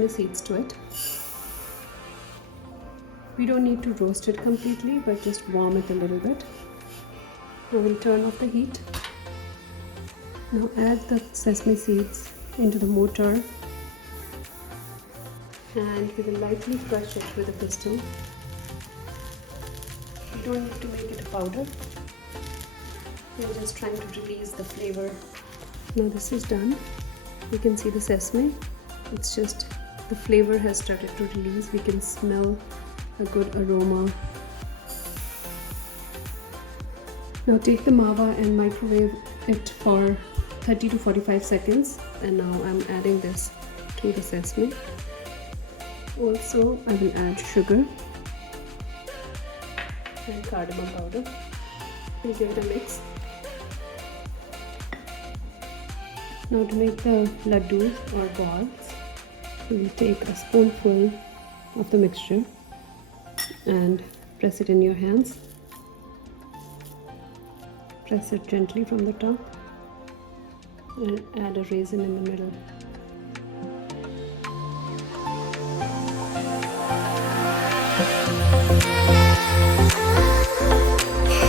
sesame seeds to it. We don't need to roast it completely, but just warm it a little bit. Now we'll turn off the heat. Now add the sesame seeds into the mortar and we will lightly crush it with a pistol. You don't need to make it a powder. We're just trying to release the flavor. Now this is done. You can see the sesame. It's just the flavor has started to release. We can smell a good aroma. Now take the mawa and microwave it for 30 to 45 seconds. And now I'm adding this to the sesame. Also, I will add sugar and cardamom powder. We'll give it a mix. Now to make the laddoos or balls, we will take a spoonful of the mixture and press it in your hands. Press it gently from the top and add a raisin in the middle.